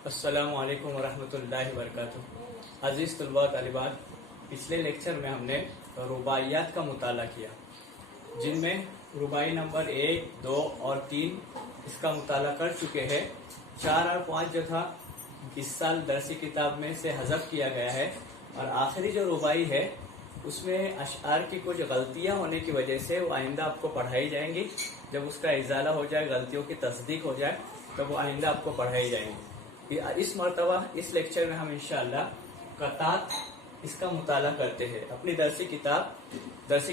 अस्सलामु अलैकुम वरहमतुल्लाहि वबरकातुहू। अजीज तलबा तालिबात, पिछले लेक्चर में हमने रुबाइयात का मुताला किया, जिनमें रुबाई नंबर 1, 2 और 3 इसका मुताला कर चुके हैं। 4 और 5 जो था इस साल दरसी किताब में से हज़फ किया गया है, और आखिरी जो रुबाई है उसमें अशआर की कुछ गलतियां होने की वजह से वो आइंदा आपको पढ़ाई जाएंगी। जब उसका इजाला हो जाए, गलतियों की तस्दीक हो जाए, तो वो आइंदा आपको पढ़ाई जाएंगी। इस मरतबा इस लेक्चर में हम इंशाअल्लाह कतात इसका मुताला करते हैं। अपनी दरसी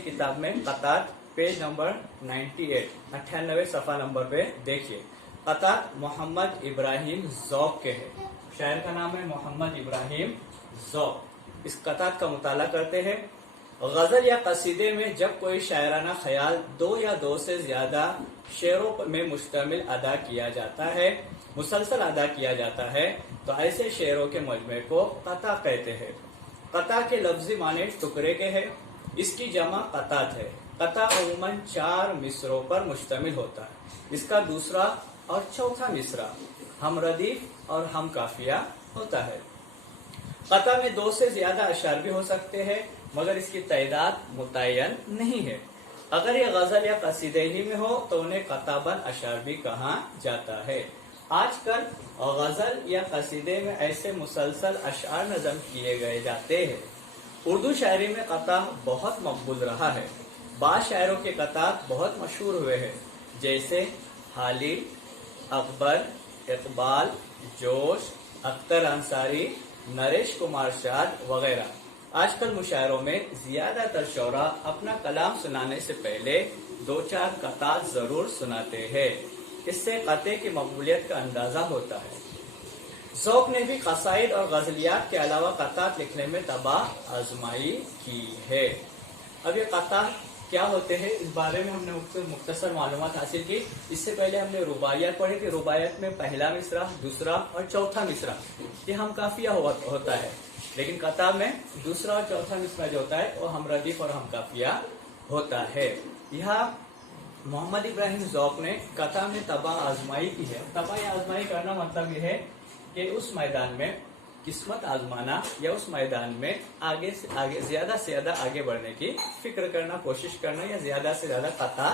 किताब में कतात पेज नंबर 98 सफ़ा नंबर पे देखिए। कतात मोहम्मद इब्राहिम ज़ौक़ के है, शायर का नाम है मोहम्मद इब्राहिम ज़ौक़। इस कतात का मुताला करते हैं। गजल या कसीदे में जब कोई शायराना ख्याल 2 या 2 से ज्यादा शेरों में मुश्तमिल अदा किया जाता है, मुसलसल अदा किया जाता है, तो ऐसे शेरों के मजमे को कता कहते हैं। कता के लफ्जी माने टुकड़े के है। इसकी जमा कतात है। कता अमूमन 4 मिसरों पर मुश्तमिल होता है। इसका दूसरा और चौथा मिसरा हम रदीफ और हम काफिया होता है। कता में 2 से ज्यादा अशार भी हो सकते हैं, मगर इसकी तादाद मुतय्यन नहीं है। अगर ये गजल या कसीदे ही में हो तो उन्हें कताबन अशार भी कहा जाता है। आजकल गजल या कसीदे में ऐसे मुसलसल अशार नज़म किए गए जाते हैं। उर्दू शायरी में कता बहुत मकबूल रहा है। बाज़ शायरों के कतात बहुत मशहूर हुए हैं, जैसे हालिल, अकबर, इकबाल, जोश, अख्तर अंसारी, नरेश कुमार शाद वगैरह। आजकल मुशायरों में ज्यादातर शौरा अपना कलाम सुनाने से पहले 2-4 कतात जरूर सुनाते हैं। इससे कते की मकबूलियत का अंदाजा होता है। ज़ौक़ ने भी कसाइद और गजलियात के अलावा कतात लिखने में तबाह आजमाई की है। अब ये कतात क्या होते हैं, इस बारे में हमने मुख्तसर मालूमात हासिल की। इससे पहले हमने रुबाइयात पढ़ी कि रुबाइयात में पहला मिसरा, दूसरा और चौथा मिसरा ये हम काफिया होता है, लेकिन कता में दूसरा और चौथा मिसरा जो होता है वो हम रदीफ और हम काफिया होता है। यहाँ मोहम्मद इब्राहिम ज़ौक़ ने कता में तबाह आजमाई की है। तबाह आजमाई करना मतलब ये है कि उस मैदान में किस्मत आजमाना, या उस मैदान में आगे से ज्यादा आगे बढ़ने की फिक्र करना, कोशिश करना, या ज्यादा से ज्यादा कता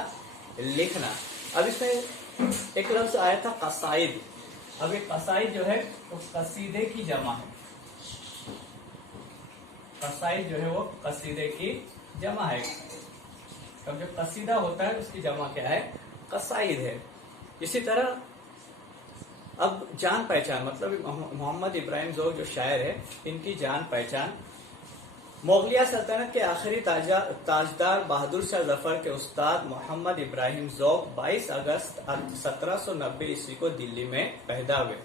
लिखना। अब इसमें एक लफ्ज आया था कसाइद। अब ये कसाइद जो है वो कसीदे की जमा है। कसाइद जो है वो कसीदे की जमा है। अब जो कसीदा होता है उसकी जमा क्या है? कसाइद है। इसी तरह अब जान पहचान, मतलब मोहम्मद इब्राहिम ज़ौक़ जो शायर है, इनकी जान पहचान। मुगलिया सल्तनत के आखिरी ताजदार बहादुर शाह जफर के उस्ताद मोहम्मद इब्राहिम ज़ौक़ 22 अगस्त 1790 ईस्वी को दिल्ली में पैदा हुए।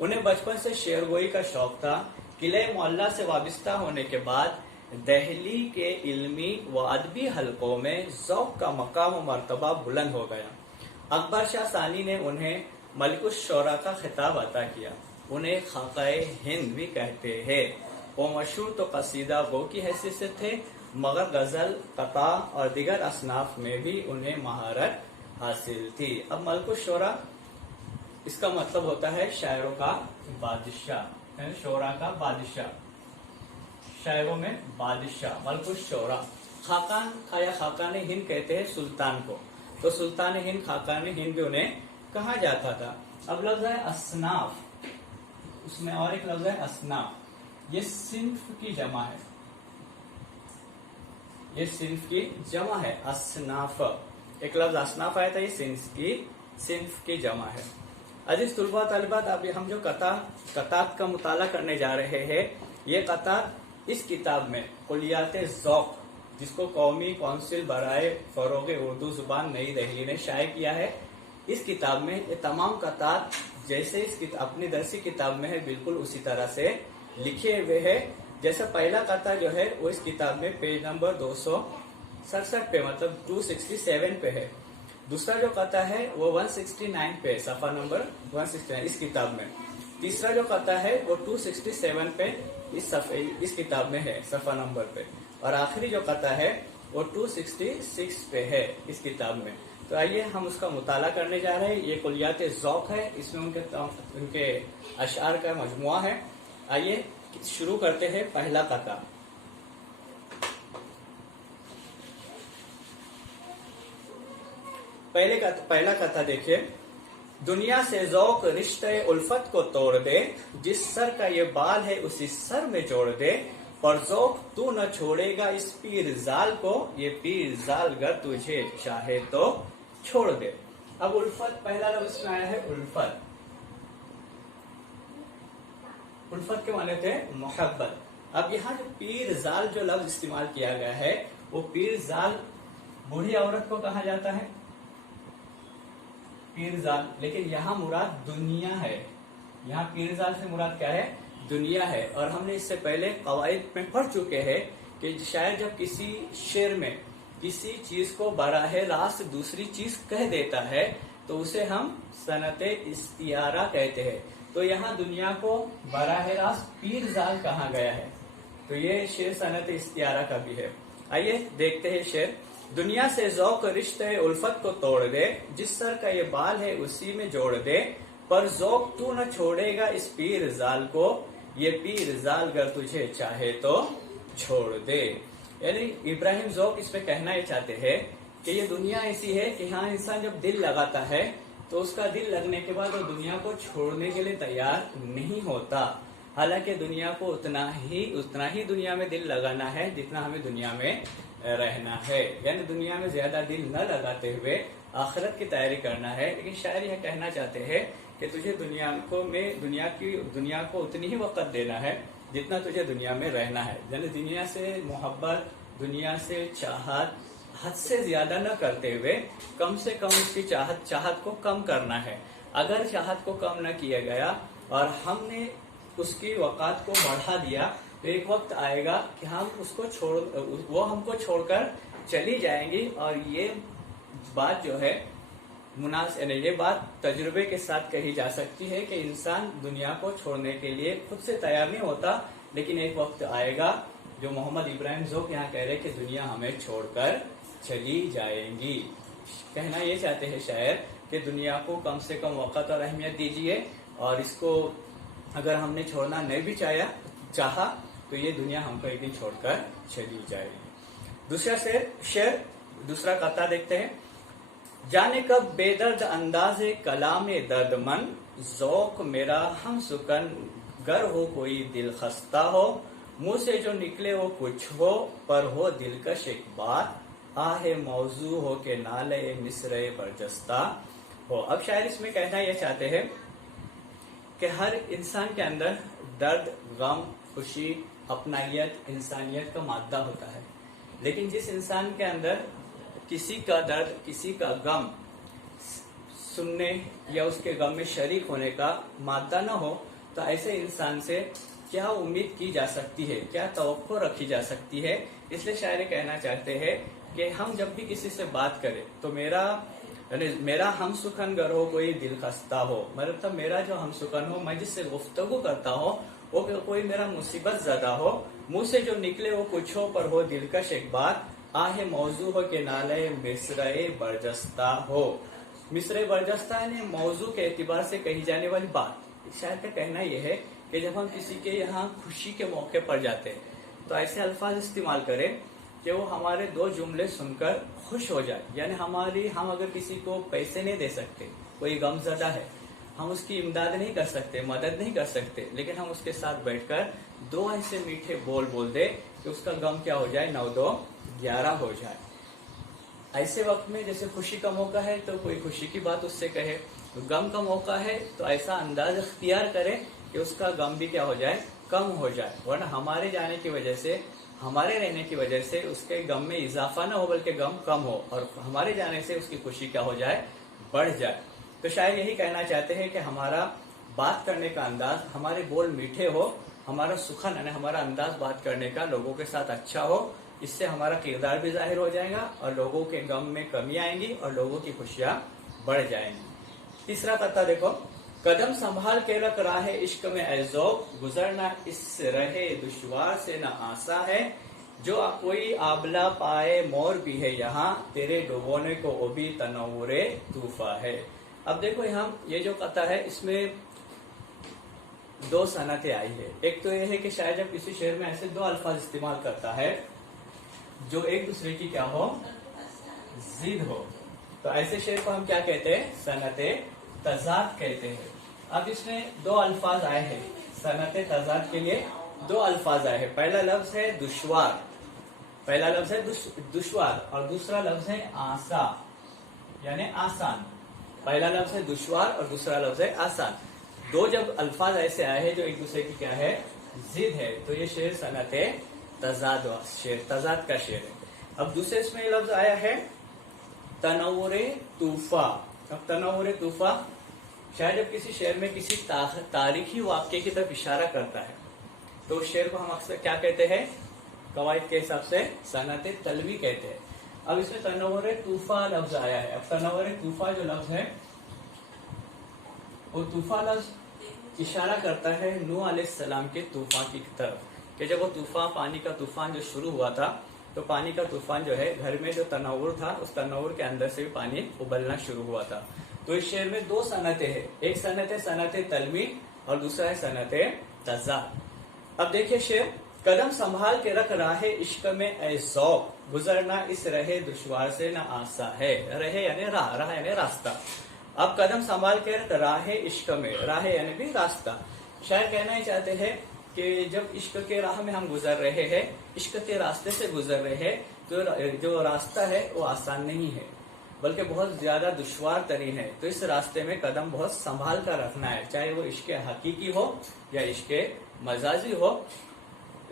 उन्हें बचपन से शेरगोई का शौक था। किले मोहल्ला से वाबिस्ता होने के बाद दिल्ली के इल्मी व अदबी हलकों में ज़ौक़ का मकाम व मर्तबा बुलंद हो गया। अकबर शाह सानी ने उन्हें मलिकुश शोरा का खिताब अता किया। उन्हें खाकाए हिंद भी कहते हैं। वो मशहूर तो कसीदा गो की हैसियत से थे, मगर गजल, कता और दिगर असनाफ में भी उन्हें महारत हासिल थी। अब मलिकुश शोरा इसका मतलब होता है शायरों का बादशाह, शोरा का बादशाह, शायरों में बादशाह, मलिकुश शोरा। खाकान या खाकान हिंद कहते हैं सुल्तान को, तो सुल्तान हिंद, खाकान हिंद भी उन्हें कहा जाता था। अब लफ्ज है असनाफ, उसमें और एक लफ्ज है असनाफ। ये सिंफ की जमा है, ये सिंफ की जमा है असनाफ। एक लफ्ज असनाफ आया था, ये सिंफ की जमा है। अजीज तुलबा तालिबात, अभी हम जो कतात का मुताला करने जा रहे हैं, ये कतात इस किताब में कुलियात ज़ौक़, जिसको कौमी कौंसिल बराए फरोग उर्दू जुबान नई दिल्ली ने शाये किया है, इस किताब में ये तमाम कतात जैसे अपनी दरसी किताब में है बिल्कुल उसी तरह से लिखे हुए हैं। जैसे पहला कता जो है वो इस किताब में पेज नंबर 267 पे, मतलब 267 पे है। दूसरा जो कता है वो 169 पे, सफा नंबर 169 इस किताब में। तीसरा जो कता है वो 267 पे इस किताब में है, सफा नंबर पे। और आखिरी जो कता है वो 266 पे है इस किताब में। तो आइए हम उसका मुताला करने जा रहे हैं। ये कुलियात ज़ौक़ है, इसमें उनके अशआर का मजमुआ है। आइए शुरू करते हैं। पहला कता। पहला कथा देखिए। दुनिया से ज़ौक़ रिश्ते उल्फत को तोड़ दे, जिस सर का ये बाल है उसी सर में जोड़ दे, पर ज़ौक़ तू न छोड़ेगा इस पीर जाल को, ये पीर जाल गर तुझे चाहे तो छोड़ दे। अब उल्फत, पहला लफ्ज़ इसमें आया है उल्फत। उल्फत के माने थे मोहब्बत। अब यहाँ जो पीर जाल जो लफ्ज़ इस्तेमाल किया गया है, वो पीर जाल बूढ़ी औरत को कहा जाता है, पीरजाल। लेकिन यहाँ मुराद दुनिया है। यहाँ पीरजाल से मुराद क्या है? दुनिया है। और हमने इससे पहले कवायद में पढ़ चुके हैं कि शायद जब किसी शेर में किसी चीज को बराह रास्त दूसरी चीज कह देता है तो उसे हम सनते इस्तियारा कहते हैं। तो यहाँ दुनिया को बराह रास्त पीरजाल कहा गया है, तो ये शेर सनत इस्तियारा का भी है। आइए देखते हैं शेर। दुनिया से ज़ौक़ रिश्ते उल्फत को तोड़ दे, जिस सर का ये बाल है उसी में जोड़ दे, पर ज़ौक़ तू न छोड़ेगा इस पीर जाल को, ये पीर जाल गर तुझे चाहे तो छोड़ दे। यानी इब्राहिम ज़ौक़ इसमें कहना ये चाहते हैं कि ये दुनिया ऐसी है कि यहाँ इंसान जब दिल लगाता है तो उसका दिल लगने के बाद वो दुनिया को छोड़ने के लिए तैयार नहीं होता। हालांकि दुनिया को उतना ही दुनिया में दिल लगाना है जितना हमें दुनिया में रहना है। यानी दुनिया में ज्यादा दिल न लगाते हुए आखिरत की तैयारी करना है। लेकिन शायर यह कहना चाहते हैं कि तुझे दुनिया को उतनी ही वक्त देना है जितना तुझे दुनिया में रहना है। यानी दुनिया से मोहब्बत, दुनिया से चाहत हद से ज्यादा न करते हुए कम से कम उसकी चाहत को कम करना है। अगर चाहत को कम न किया गया और हमने उसकी वक़ात को बढ़ा दिया तो एक वक्त आएगा कि हम वो हमको छोड़कर चली जाएंगी। और ये बात जो है ये बात तजुर्बे के साथ कही जा सकती है कि इंसान दुनिया को छोड़ने के लिए खुद से तैयार नहीं होता, लेकिन एक वक्त आएगा जो मोहम्मद इब्राहिम ज़ौक़ यहाँ कह रहे कि दुनिया हमें छोड़कर चली जाएंगी। कहना ये चाहते हैं शायर कि दुनिया को कम से कम वक़्त और अहमियत दीजिए, और इसको अगर हमने छोड़ना नहीं भी चाहा तो ये दुनिया हमको एक दिन छोड़कर चली जाएगी। दूसरा कता देखते हैं। जाने कब बेदर्द अंदाज़े कलामे दर्दमन, ज़ौक़ मेरा हम सुकन गर हो कोई दिल खस्ता हो, मुंह से जो निकले वो कुछ हो पर हो दिलकश एक बात, आहे मौजू हो के नाले मिसरे बरजस्ता हो। अब शायर इसमें कहना यह चाहते हैं कि हर इंसान के अंदर दर्द, गम, खुशी, अपनायत, इंसानियत का मादा होता है। लेकिन जिस इंसान के अंदर किसी का दर्द, किसी का गम सुनने या उसके गम में शरीक होने का मादा न हो, तो ऐसे इंसान से क्या उम्मीद की जा सकती है, क्या तवक्को रखी जा सकती है। इसलिए शायर कहना चाहते हैं कि हम जब भी किसी से बात करें तो मेरा हम सुखन गर हो कोई दिल खस्ता हो, मतलब मेरा जो हम सुखन हो, मैं जिससे गुफ्तगू करता हो वो कोई मेरा मुसीबत ज़्यादा हो, मुंह से जो निकले वो कुछ हो पर हो दिलकश एक बात, आहे मौजू हो के नाले मिसरे बरजस्ता हो। मिसरे बरजस्ता यानी मौजू के एतबार से कही जाने वाली बात। शायद का कहना यह है कि जब हम किसी के यहाँ खुशी के मौके पर जाते हैं तो ऐसे अल्फाज इस्तेमाल करें कि वो हमारे दो जुमले सुनकर खुश हो जाए। यानी हम अगर किसी को पैसे नहीं दे सकते, कोई गमज़दा है, हम उसकी इमदाद नहीं कर सकते, मदद नहीं कर सकते, लेकिन हम उसके साथ बैठकर दो ऐसे मीठे बोल दे कि उसका गम क्या हो जाए, 9-2-11 हो जाए। ऐसे वक्त में जैसे खुशी का मौका है तो कोई खुशी की बात उससे कहे, तो गम का मौका है तो ऐसा अंदाज अख्तियार करे कि उसका गम भी क्या हो जाए, कम हो जाए। वरना हमारे जाने की वजह से, हमारे रहने की वजह से उसके गम में इजाफा ना हो बल्कि गम कम हो, और हमारे जाने से उसकी खुशी क्या हो जाए, बढ़ जाए। तो शायद यही कहना चाहते हैं कि हमारा बात करने का अंदाज, हमारे बोल मीठे हो, हमारा सुखन यानी हमारा अंदाज बात करने का लोगों के साथ अच्छा हो, इससे हमारा किरदार भी जाहिर हो जाएगा और लोगों के गम में कमी आएंगी और लोगों की खुशियां बढ़ जाएंगी। तीसरा कथा देखो। कदम संभाल के रख राहे इश्क में ऐ ज़ौक़, गुजरना इस रहे दुश्वार से न आसा है, जो कोई आबला पाए मोर भी है यहाँ, तेरे डुबोने को वो भी तनव्वुरे तूफा है। अब देखो यहाँ ये जो कथा है इसमें दो सनतें आई है। एक तो ये है कि शायद जब किसी शेर में ऐसे दो अल्फाज इस्तेमाल करता है जो एक दूसरे की क्या हो, जिद हो, तो ऐसे शेर को हम क्या कहते हैं, सनते तजाद कहते हैं। अब इसमें दो अल्फाज आए हैं, सनते तजाद के लिए दो अल्फाज आए हैं। पहला लफ्ज है दुश्वार, पहला लफ्ज है दुश्वार और दूसरा लफ्ज है आसा यानी आसान। पहला लफ्ज है दुश्वार और दूसरा लफ्ज है आसान। दो जब अल्फाज ऐसे आए हैं जो एक दूसरे की क्या है, जिद है, तो ये शेर सनते तजाद शेर, तजाद का शेर है। अब दूसरे इसमें लफ्ज आया है तनव्वुरे तूफा। अब तनव्वुरे तूफा शायद जब किसी शेर में किसी तारीखी वाक्य की तरफ इशारा करता है तो उस शेर को हम अक्सर क्या कहते हैं, कवायद के हिसाब से सनते तलवी कहते हैं। अब इसमें तनव्वुरे तूफा लफ्ज आया है। अब तनव्वुरे तूफा जो लफ्ज है वो तूफा लफ्ज इशारा करता है नूह अलैहिस्सलाम के तूफान की तरफ, कि जब वो तूफान, पानी का तूफान जो शुरू हुआ था तो पानी का तूफान जो है घर में जो तनव्वुर था उस तनव्वुर के अंदर से भी पानी उबलना शुरू हुआ था। तो इस शेर में दो सनतें हैं, एक सनत है सनते तलमी और दूसरा है सनते तजाद। अब देखिए शेर, कदम संभाल के रख राहे इश्क में ऐ ज़ौक़, गुजरना इस रहे दुश्वार से न आसा है। रहे यानी राह, राह यानी रास्ता। अब कदम संभाल के रख राहे इश्क में, राह यानी भी रास्ता। शायद कहना ही चाहते हैं कि जब इश्क के राह में हम गुजर रहे हैं, इश्क के रास्ते से गुजर रहे हैं, तो जो रास्ता है वो आसान नहीं है बल्कि बहुत ज्यादा दुश्वार तरीन है। तो इस रास्ते में कदम बहुत संभाल कर रखना है, चाहे वो इश्क हकीकी हो या इश्क मजाजी हो,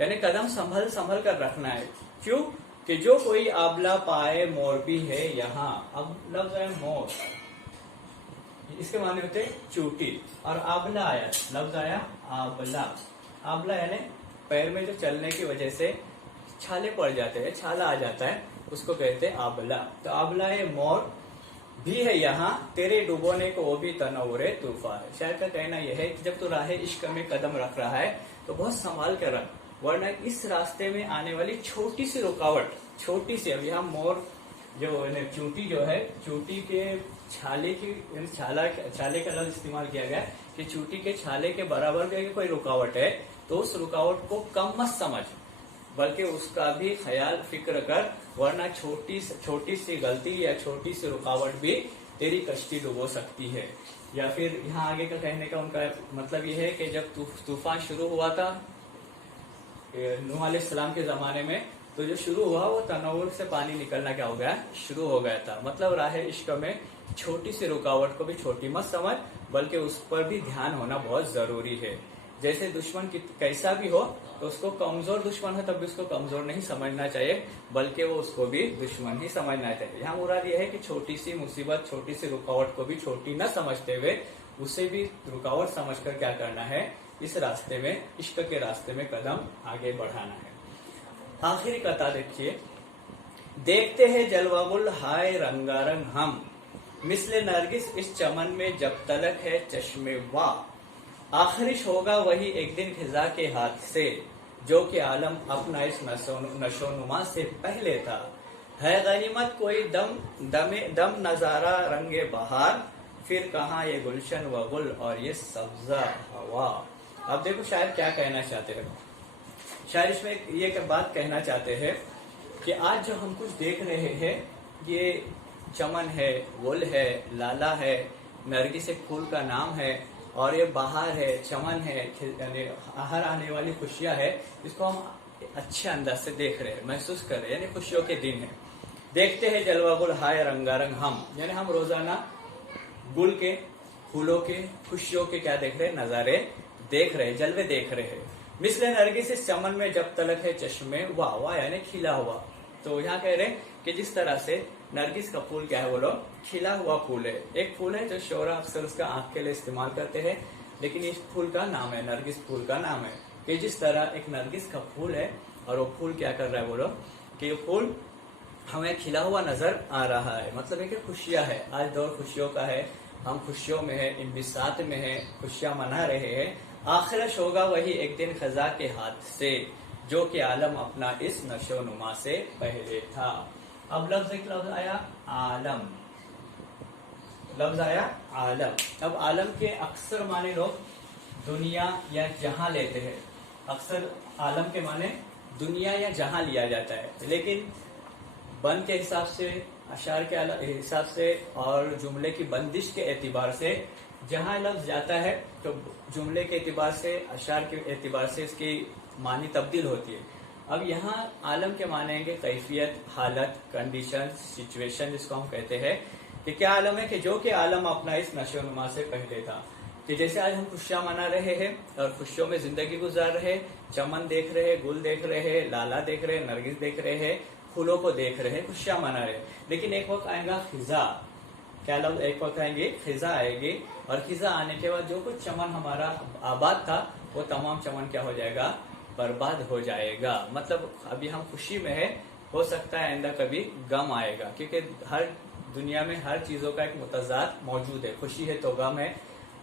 यानी कदम संभल कर रखना है। क्यों कि जो कोई आबला पाए मोर भी है यहाँ। अब लफ्ज है मोर, इसके माने होते चूटी, और आबला आया, लफ्ज आया आबला। आबला यानी पैर में जो चलने की वजह से छाले पड़ जाते हैं, छाला आ जाता है, उसको कहते हैं आबला। तो आबला है मोर भी है यहाँ, तेरे डुबोने को वो भी तनव्वुरे तूफा है। शायद का कहना यह है कि जब तू राह इश्क में कदम रख रहा है तो बहुत संभाल कर रख, वरना इस रास्ते में आने वाली छोटी सी रुकावट, छोटी सी, अब यहाँ मोर जो चूटी जो है, चूटी के छाले की छाले का लफ्ज इस्तेमाल किया गया कि चूटी के छाले के बराबर भी कोई रुकावट है तो उस रुकावट को कम मत समझ, बल्कि उसका भी ख्याल फिक्र कर, वरना छोटी सी गलती या छोटी सी रुकावट भी तेरी कश्ती डुबो सकती है। या फिर यहाँ आगे का कहने का उनका मतलब ये है कि जब तूफान शुरू हुआ था नूह अलैहिस्सलाम के जमाने में, तो जो शुरू हुआ वो तनव्वुर से पानी निकलना क्या हो गया, शुरू हो गया था। मतलब राह इश्क में छोटी सी रुकावट को भी छोटी मत समझ, बल्कि उस पर भी ध्यान होना बहुत जरूरी है। जैसे दुश्मन कैसा भी हो तो उसको कमजोर दुश्मन है तब भी उसको कमजोर नहीं समझना चाहिए, बल्कि वो उसको भी दुश्मन ही समझना चाहिए। यहाँ मुराद ये है कि छोटी सी मुसीबत, छोटी सी रुकावट को भी छोटी न समझते हुए उसे भी रुकावट समझकर क्या करना है, इस रास्ते में, इश्क के रास्ते में कदम आगे बढ़ाना है। आखिरी कथा देखिए, देखते हैं जलवागुल हाय रंगारंग हम, मिसले नरगिस इस चमन में जब तलक है चश्मे वाह, आखिरिश होगा वही एक दिन खिजा के हाथ से, जो कि आलम अपना इस नशोनुमा से पहले था, है गनीमत कोई दम नजारा रंगे बहार, फिर कहाँ ये गुलशन व गुल और ये सब्जा हवा। अब देखो शायद क्या कहना चाहते हैं, शायद इसमें ये बात कहना चाहते हैं कि आज जो हम कुछ देख रहे हैं ये चमन है, गुल है, लाला है, नरगिस एक फूल का नाम है, और ये बहार है, चमन है, यानी हर आने वाली खुशियां है, इसको हम अच्छे अंदाज से देख रहे हैं, महसूस कर रहे हैं, यानी खुशियों के दिन है। देखते हैं जलवागुल हाय रंगारंग हम, यानी हम रोजाना गुल के, फूलों के, खुशियों के क्या देख रहे हैं, नजारे देख रहे हैं, जलवे देख रहे हैं। मिसले नरगिस इस चमन में जब तलक है चश्मे वाह वाह, यानी खिला हुआ। तो यहाँ कह रहे हैं कि जिस तरह से नरगिस का फूल क्या है, बोलो खिला हुआ फूल है। एक फूल है जो शोरा अक्सर उसका आंख के लिए इस्तेमाल करते हैं, लेकिन इस फूल का नाम है, नरगिस फूल का नाम है। कि जिस तरह एक नरगिस का फूल है और वो फूल क्या कर रहा है, बोलो कि ये फूल हमें खिला हुआ नजर आ रहा है, मतलब है कि खुशियां है, आज दौर खुशियों का है, हम खुशियों में है, इन बिसात में है, खुशियां मना रहे हैं। आखिरश होगा वही एक दिन खजा के हाथ से, जो कि आलम अपना इस नशो नुमा से पहले था। अब एक लफ्ज आया आलम, लफ्ज आया आलम। अब आलम के अक्सर माने लोग दुनिया या जहां लेते हैं। अक्सर आलम के माने दुनिया या जहां लिया जाता है, लेकिन बंद के हिसाब से, अशार के हिसाब से और जुमले की बंदिश के एतबार से जहां लफ्ज जाता है तो जुमले के एतबार से, अशार के एतबार से इसकी मानी तब्दील होती है। अब यहाँ आलम के मानेंगे कैफियत, हालत, कंडीशन, सिचुएशन, जिसको हम कहते हैं कि क्या आलम है कि जो कि आलम अपना इस नशो नुमा से पहले था। कि जैसे आज हम खुशियां मना रहे हैं और खुशियों में जिंदगी गुजार रहे, चमन देख रहे, गुल देख रहे, लाला देख रहे, नरगिस देख रहे हैं, फूलों को देख रहे, खुशियां मना रहे, लेकिन एक वक्त आएगा खिजा। क्या लफ्ज, एक वक्त आएंगे खिजा आएगी, और खिजा आने के बाद जो कुछ चमन हमारा आबाद था वो तमाम चमन क्या हो जाएगा, बर्बाद हो जाएगा। मतलब अभी हम खुशी में है, हो सकता है आइंदा कभी गम आएगा, क्योंकि हर दुनिया में हर चीजों का एक मुतजाद मौजूद है। खुशी है तो गम है,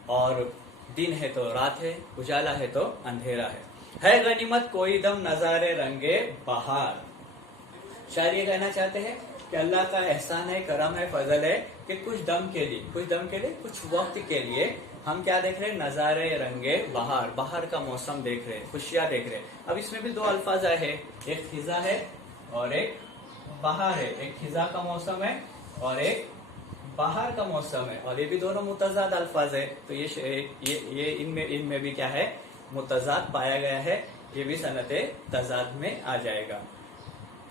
और दिन है तो रात है, उजाला है तो अंधेरा है गनीमत कोई दम नजारे रंगे बहार। शायर ये कहना चाहते हैं कि अल्लाह का एहसान है, करम है, फजल है कि कुछ दम के लिए, कुछ वक्त के लिए हम क्या देख रहे हैं, नजारे रंगे बहार, बाहर का मौसम देख रहे हैं, खुशियां देख रहे हैं। अब इसमें भी दो अल्फाज आए हैं, एक खिजा है और एक बहार है। एक खिजा का मौसम है और एक बाहर का मौसम है, और ये भी दोनों मुतजाद अल्फाज है। तो ये इनमें भी क्या है, मुतजाद पाया गया है, ये भी सनते तजाद में आ जाएगा।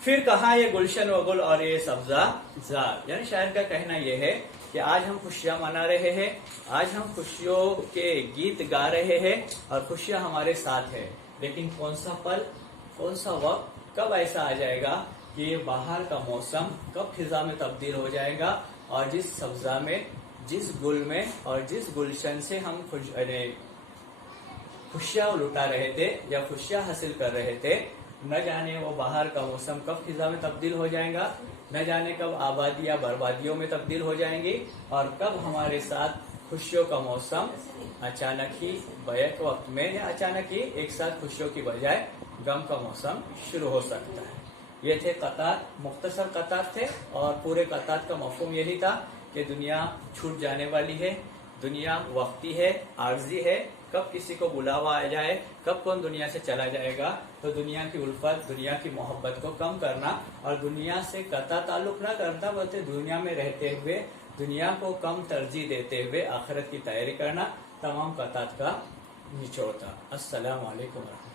फिर कहा ये गुलशन वगुल और ये सब्जा जार, यानी शायर का कहना यह है कि आज हम खुशियां मना रहे हैं, आज हम खुशियों के गीत गा रहे हैं और खुशियां हमारे साथ है, लेकिन कौन सा पल, कौन सा वक्त, कब ऐसा आ जाएगा कि ये बाहर का मौसम कब खिजा में तब्दील हो जाएगा, और जिस सब्जा में, जिस गुल में और जिस गुलशन से हम खुशियां लुटा रहे थे या खुशियां हासिल कर रहे थे, न जाने वो बाहर का मौसम कब खिजा में तब्दील हो जाएगा, न जाने कब आबादियां बर्बादियों में तब्दील हो जाएंगी, और कब हमारे साथ खुशियों का मौसम अचानक ही बैक वक्त में या अचानक ही एक साथ खुशियों की बजाय गम का मौसम शुरू हो सकता है। ये थे कतार, मुख्तसर कतार थे, और पूरे कतार का मफहूम यही था कि दुनिया छूट जाने वाली है, दुनिया वक्ती है, आर्जी है, कब किसी को बुलावा आ जाए, कब कौन दुनिया से चला जाएगा। तो दुनिया की उल्फत, दुनिया की मोहब्बत को कम करना और दुनिया से कता ताल्लुक न करना, बल्कि दुनिया में रहते हुए दुनिया को कम तरजीह देते हुए आखिरत की तैयारी करना, तमाम कतार का निचोड़ था। अस्सलाम वालेकुम।